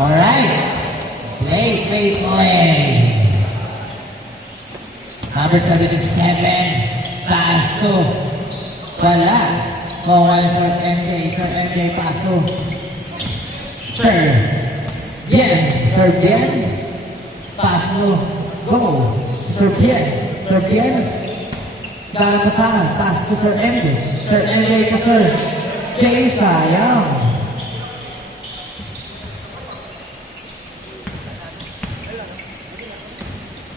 Alright. Play. Number 77. Pass to. Wala. Bawal Sir MJ. Sir MJ pass to. Sir. Bien. Pass to. Go. Sir Bien. Galang ka sana. Pass to Sir MJ. Sir MJ to Sir Jay. Sayang.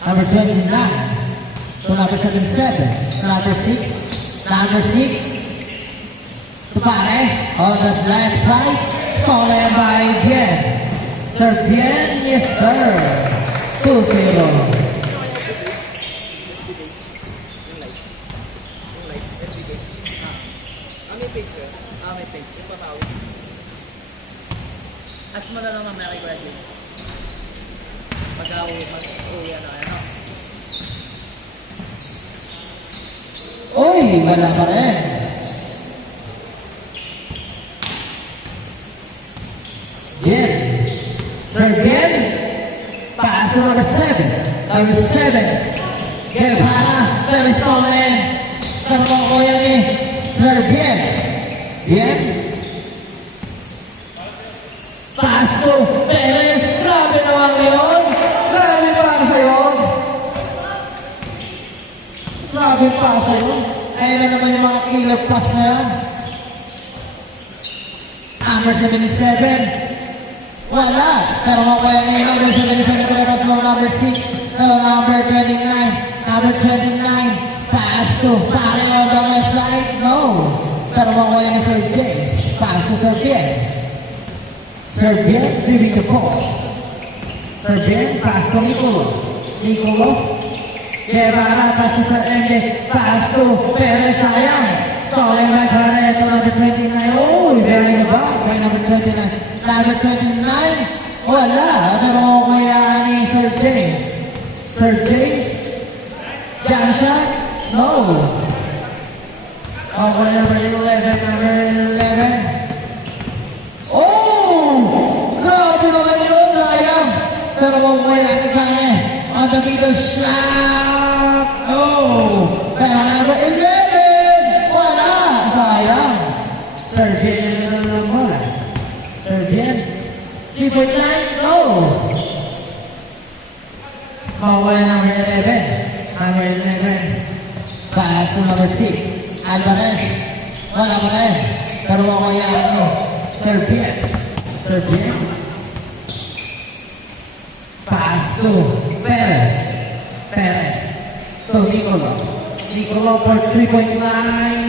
Number 29. To number 77. To number 6. Number 6. To Pares. On the left side. Stolen by Bien. Sir Bien. Yes sir. 2-0. May picture? May picture. Yung patawid. As mo na lang mamaya kay Bradley. Mag-uwi na kayo, no? Uy, wala pa rin. Bien. Sir Bien. Pass to number 7. Number 7. Guevara. Very stolen. Karong ko yan eh. Sir Bien. Pass to Perez. Grabe naman yun. Grabe para sa'yo. Grabe para sa'yo. Ayun na naman yung mga killer pass na yan. Number 77. Wala. Pero ako yan eh. Number 77. Pass mo number 6. Number 29. Number 29. Pass to Pare on the left side. No. Pero ako yan ni Sir James. Pass to Sir Bien. Sir Bien, leaving the ball. Sir Bien, pass to Nicolo. Guevara, pass to Sir MJ. Pass to Perez, sayang. Stolen by Claret, number 29. Oh, very good by number 29. Number 29, wala. Pero ako yan ni Sir James. Sir James, jump shot? No. Ako number 11, number 11. Oh! Grabe naman yun, sayang. Pero kung wala ka kanya, on the middle shot. Oh! Pero number 11, wala. Sayang. Sir Bien, yun na lang mo. Sir Bien, 3.9, no. Mawala number 11. Number 11. Pass to number 6. Alvarez. Wala pa rin. Pero ako yan ano. Sir Bien. Pass to Perez. To Nicolo for 3.9.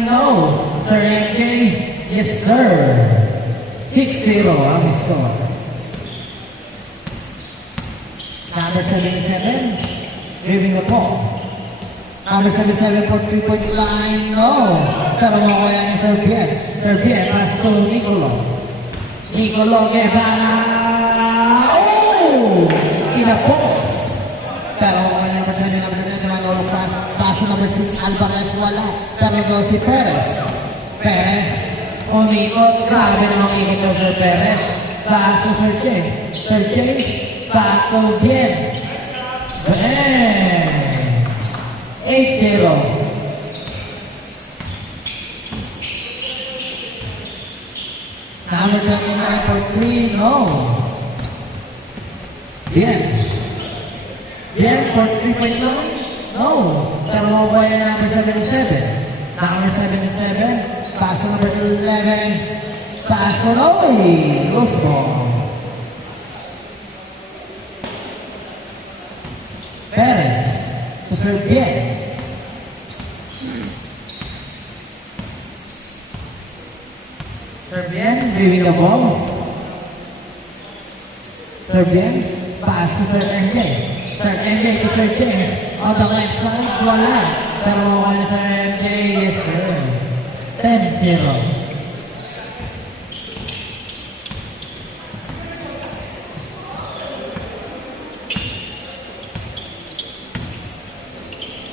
No. Sir MJ. Yes sir. 6-0 ang score. Number 77. Giving the ball. Number 77 for 3.9. No. Pero ako yan ni Sir Bien. Sir Bien. Pass to Nicolo Guevara. Oh! Kinapos. Pero ako yan naman sa number 7. Pass to number 6. Alvarez wala. Pero ito si Perez. Umikot. Grabe namang ikot ng Sir Perez. Pass to Sir James. Pass to Bien. 8-0. Number 29 for 3, no. Bien for 3.9, no. Pero ako yan number 77. Number 77, pass to number 11. Pass to Noy. Loose ball. Perez to Sir Bien. Sir Bien, leaving the ball. Sir Bien, pass to Sir MJ. Sir MJ to Sir James. On the left side, wala. Pero ako na Sir MJ, yes sir. 10-0.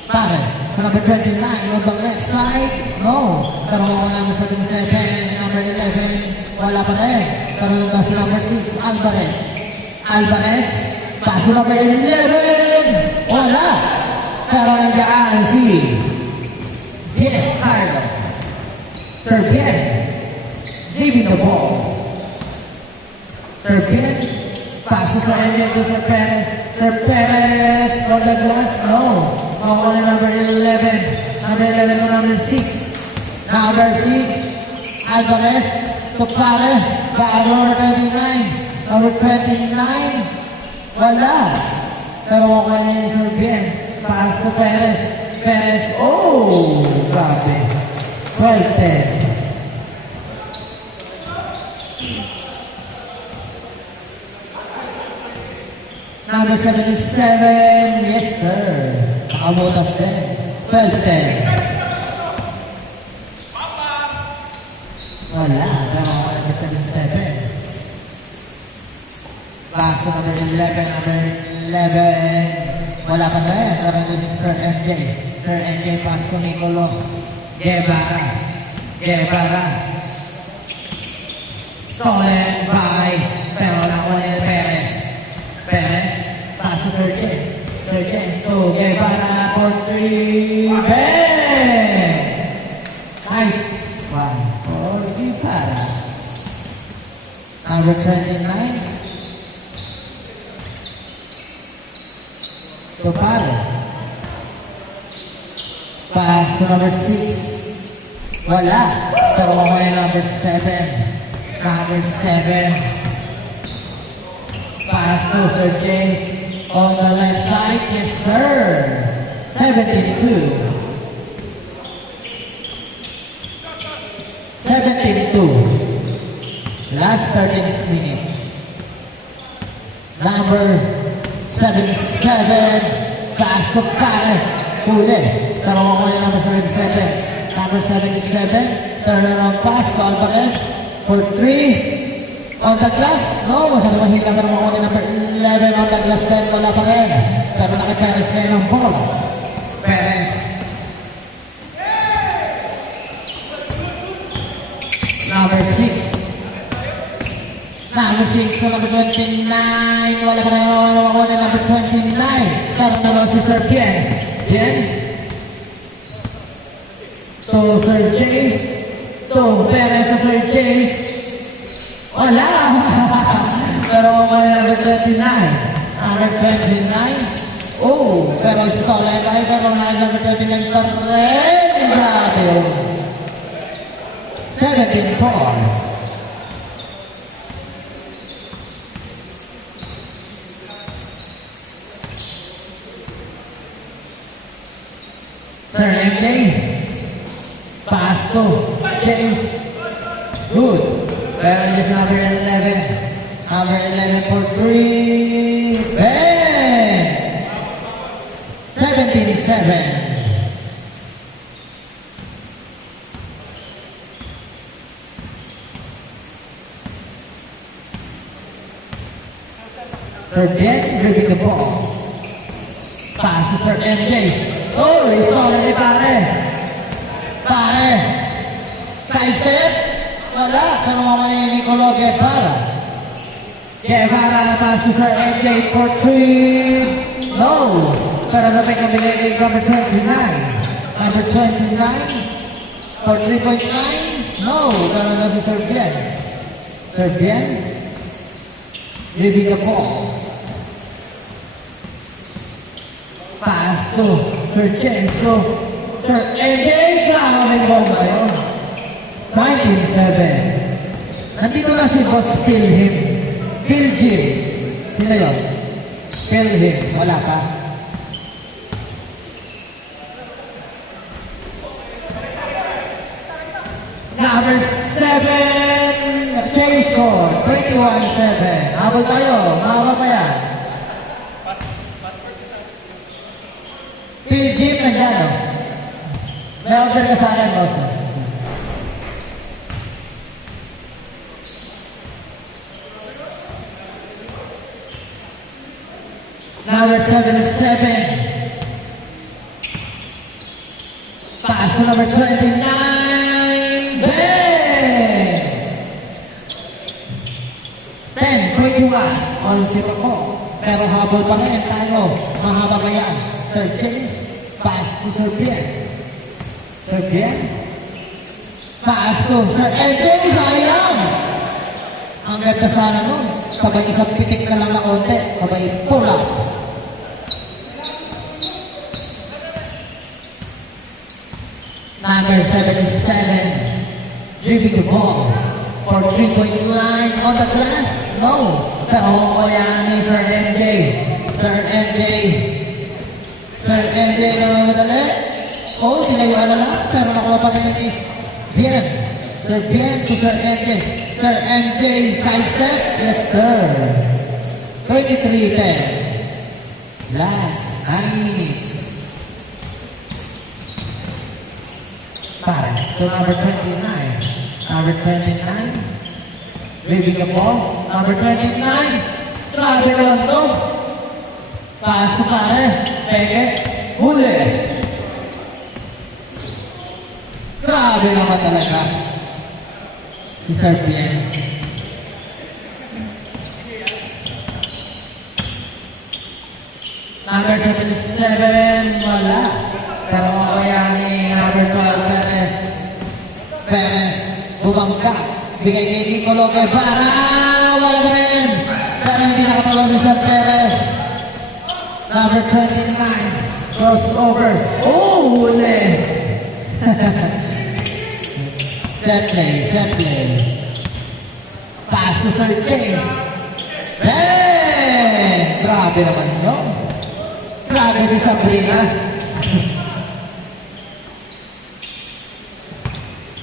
Pare, number 29 on the left side, no. Pero number 77, number 11, wala pa rin. Pero yung number 6, Alvarez. Alvarez, paso number 11. Wala. Pero nandiyan si Giancarlo. Serbian. Leaving the ball. Serbian. Paso sa area to Sir Perez. Sir Perez on the glass. No. Only number 11. Number 11 to number 6. Number 6. Alvarez. To Pare. Number 29. Number 29. Wala. Pero okay na yung Serbian. Pass to Perez. Perez. Oh! Grabe. 12-10. Number 77, yes sir. Nakabutas din. 12-10. Wala, number 77. Pass to number 11, number 11. Wala pa na yan, pero this is Sir MJ. Sir MJ, pass to Nicolo. Guevara. Guevara. Stolen by, pero nakuha ni Perez. Perez, pass to Sergey. Sergey to Guevara for 3. Bang! Nice. 1 for Guevara. Number 29. To Pare. Pass to number 6. Wala. Pero wala number 7. Number 7. Pass to Sir James on the left side. Yes, sir. 72. 72. Last 13 minutes. Number 77. Pass to Pare. Huli. Pero wala number 77. Number 77. Turn around pass to Alvarez for 3. On the glass, no, masyado mahina pero makuha number 11 on the glass 10, wala pa rin. Pero naki-Perez kayo ng ball. Perez. Number 6. Number 6 to number 29. Wala pa rin makuha na number 29. Pero nalaw si Sir Bien. Bien. To Sir James. To Perez to Sir James. Wala! Pero may number 29. Number 29. Oh, pero stolen tayo. Pero number 29 pa rin. Grabe. 17-4. Sir MJ. Pass to James. Good. Well, it's number 11. Number 11 for 3. Bang! 17-7. Sir Ben, dribbling the ball. Pass to Sir MJ. Oh, he's calling ni Pare. Pare. Side step. Wala, pero mamaya yung Nicolo Guevara. Guevara pass to Sir MJ for 3. No. Pero namin kabili yung number 29. Number 29 for 3.9. No. Pero na si Sir Bien. Sir Bien. Leaving the ball. Pass to Sir James to Sir MJ. Klaro may ball ba yun? 19-7. Nandito na si Boss Philhim. Philhim. Sino yun? Philhim. Wala pa. Number 7. Change score. 21-7. Habol tayo. Mahaba pa yan. Philhim nandiyan, no? May order ka sa akin, boss. Number 77. Pass to number 29. Bang! 10-21. 11 po. Pero habol pa rin tayo. Mahaba ba yan? Sir James, pass to Sir Bien. Sir Bien, pass to Sir MJ, sayang! Ang ganda sana nun. Sabay isang pitik na lang na konti. Sabay pula. Number 77, dribbling the ball for 3-point line on the glass. No. Pero yan ni Sir MJ. Sir MJ. Sir MJ na madali. Oh, tinayuan na lang. Pero nakuha pa rin ni Bien. Sir Bien to Sir MJ. Sir MJ, side step. Yes, sir. 23-10. Last 9 minutes. Para. So number 29. Number 29. Baby ka po. Number 29. Grabe naman to. Pass to pare. Peke. Huli. Grabe naman talaga. Si Sir Bien. Number 77. Wala. Pero kaya ni number 12 Perez. Perez. Bumangka. Bigay kay Nicolo Guevara. Wala ba rin? Pero hindi nakatulong ni Sir Perez. Number 29. Crossover. Oh, huli. Set play, set play. Pass to Sir James. Bang! Grabe naman yun. Grabe si Sabrina.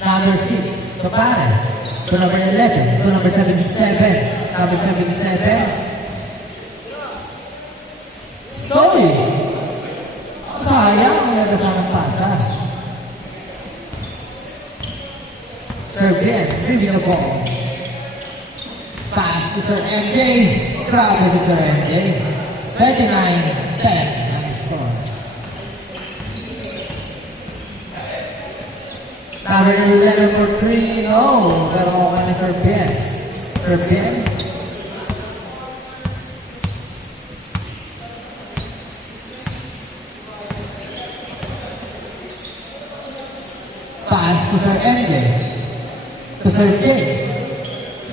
Number 6. So pare. To number 11. To number 77. Number 77. Soy! Sayang. Ang ganda sa ng pasa. Sir Ben. Review the ball. Pass to Sir MJ. Grabe si Sir MJ. 29-10. Nice score. Number 11 for 3. No. Pero okay na Sir Ben. Sir Ben. Pass to Sir MJ. To Sir James.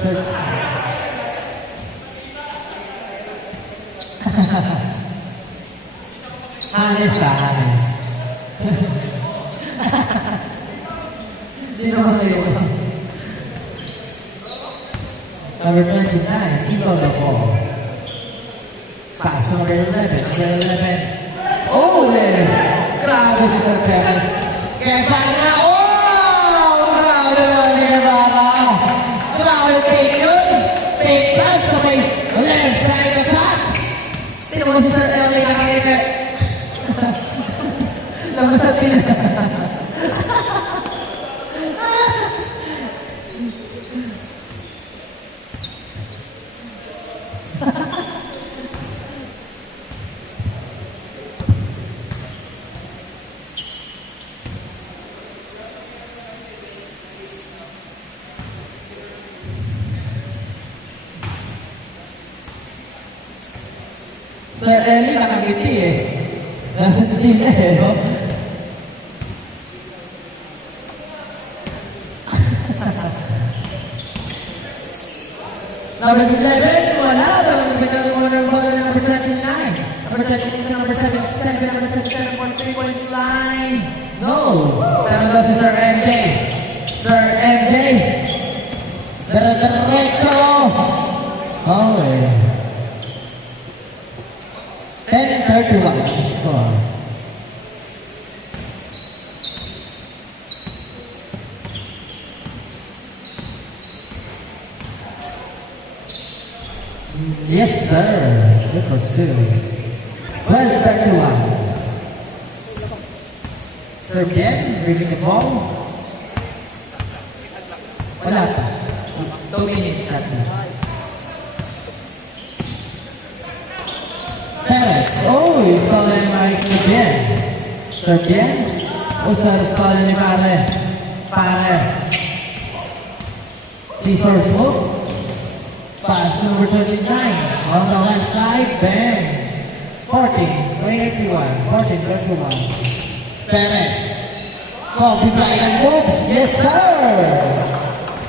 Sir... Hanes sa Hanes. Hindi naman kayo. Number 29, Ivo the ball. Pass to number 11. Number 11. Oh, grabe si Sir Perez. Guevara. Oh! Grabe naman ni Guevara. Grabe fake yun. Fake pass sa may left side attack. Tingnan mo si Sir LA nakakita. Namatapin na. Sir Eli nakangiti eh. Nasa team na eh, no? Number 11, wala. Pero nagbigay mo ng bola na number 39. Number 39, number 77, number 77 for 3-point line. No. Pero daw si Sir MJ. Sir MJ. Diretso. Oh, eh. 10-31 score. Yes, sir. Good for 2. 12-31. Sir Ben, reading the ball. Wala pa. 2 minutes natin. Perez. Oh, he's calling like Sir Ben. Sir Ben. Oh, sir, he's calling ni Pare. Pare. Scissors move. Pass to number 29. On the left side, bang. 14, 21, 31. Perez. Kobe Bryant moves. Yes, sir.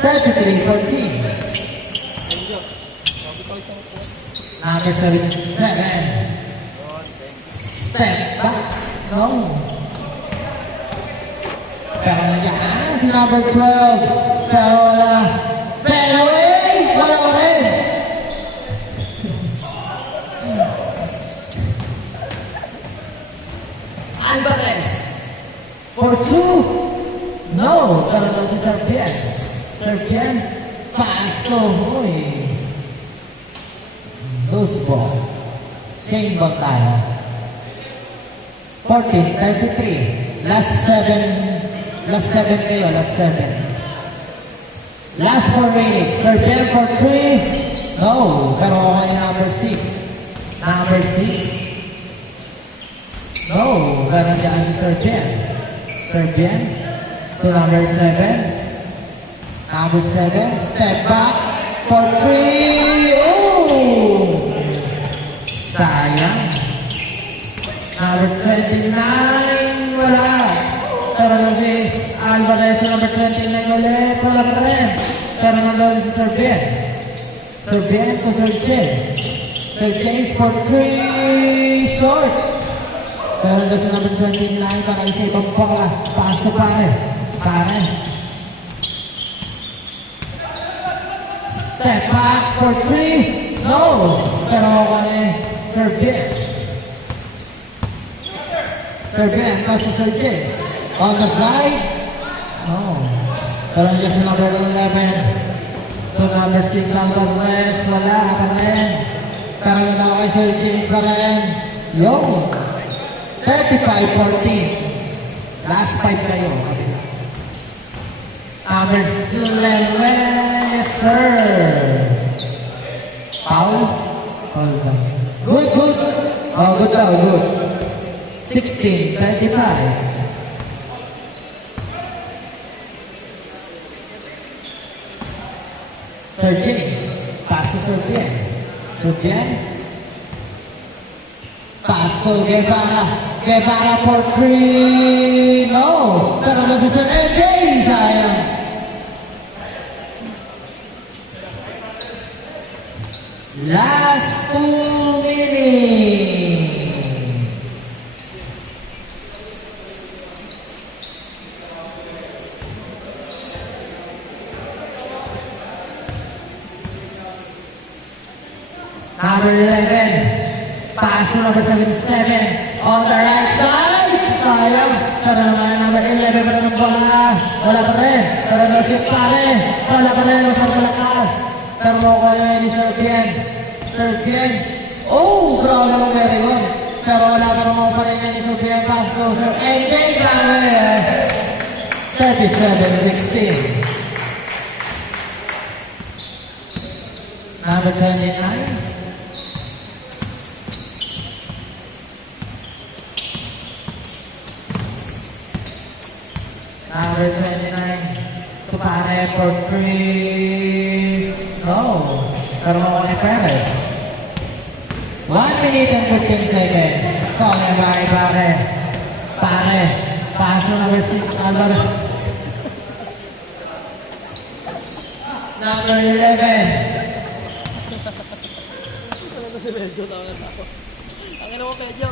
33-14. Number 77. Step back. No. Pero nandiyan si number 12. Pero wala. Pero wala rin. Alvarez. For 2. No. Pero na si Serbian. Serbian. Paso. Uy. Loose ball. Same ball tayo. 14-33. Last 7. Last 7 kayo. Last 7. Last 4 minutes. Serbian for 3. No. Pero okay number 6. Number 6. No. Pero dyan si Serbian. Serbian. To number 7. Number 7. Step back. For 3. Oh! Sayang. Number 29. Wala. Pero na si Alvarez number 29 ulit. Wala pa rin. Pero na si Serbian. Serbian to Sir James. Sir James for 3 short. Pero na si number 29 para isa ibang baka. Pass to pare. Pare. Step back for 3. No. Pero kami Serbian. Serbian pass to Sir James. On the side. Oh. Pero nandiyan sa number 11. To number 6 Alvarez. Wala pa rin. Pero na kay Sir James pa rin. Yo. 35-14. Last 5 kayo. Number 11. Sir. Foul? Foul ba? Good, good. Oh, good daw, good. 16-35. Sir James, pass to Serbian. Serbian. Pass to Guevara. Guevara for 3. No. Pero nasa Sir MJ. Sayang. Last 2 minutes. Number 11. Pass to number 77. On the right side. Sayang. Pero naman number 11 pa rin ang bola. Wala pa rin. Pero nasip pa rin. Wala pa rin. Masaralakas. Pero kaya ni Serbian. Serbian. Oh, grabe ang very good. Pero wala pa rin pa rin ni Serbian. Pass to Sir MJ. Grabe. 37-16. Number 29. Number 29. Tupare for 3. No. Pero ako ni Perez. 1 minute and 15 seconds. Kaya ba pare? Pare. Paso number 6. Alvarez. Number 11. Ano si Medyo? Tawa na ako. Ang ina mo, Medyo.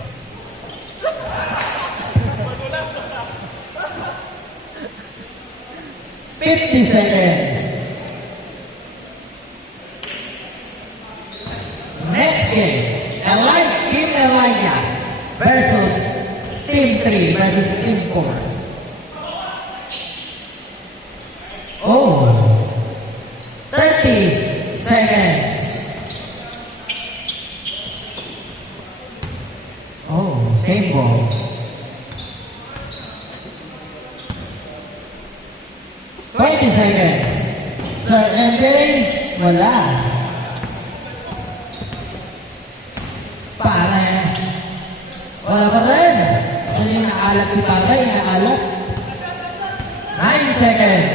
50 seconds. Next game, Team Elijah versus Team 3 versus Team 4. Oh, 30 seconds. Oh, same ball. Seconds. Sir MJ, wala. Pare. Wala pa rin. Ano yung naalat si pare? Naalat. 9 seconds.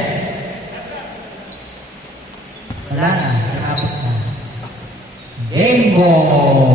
Wala na. Tapos na. Bingo!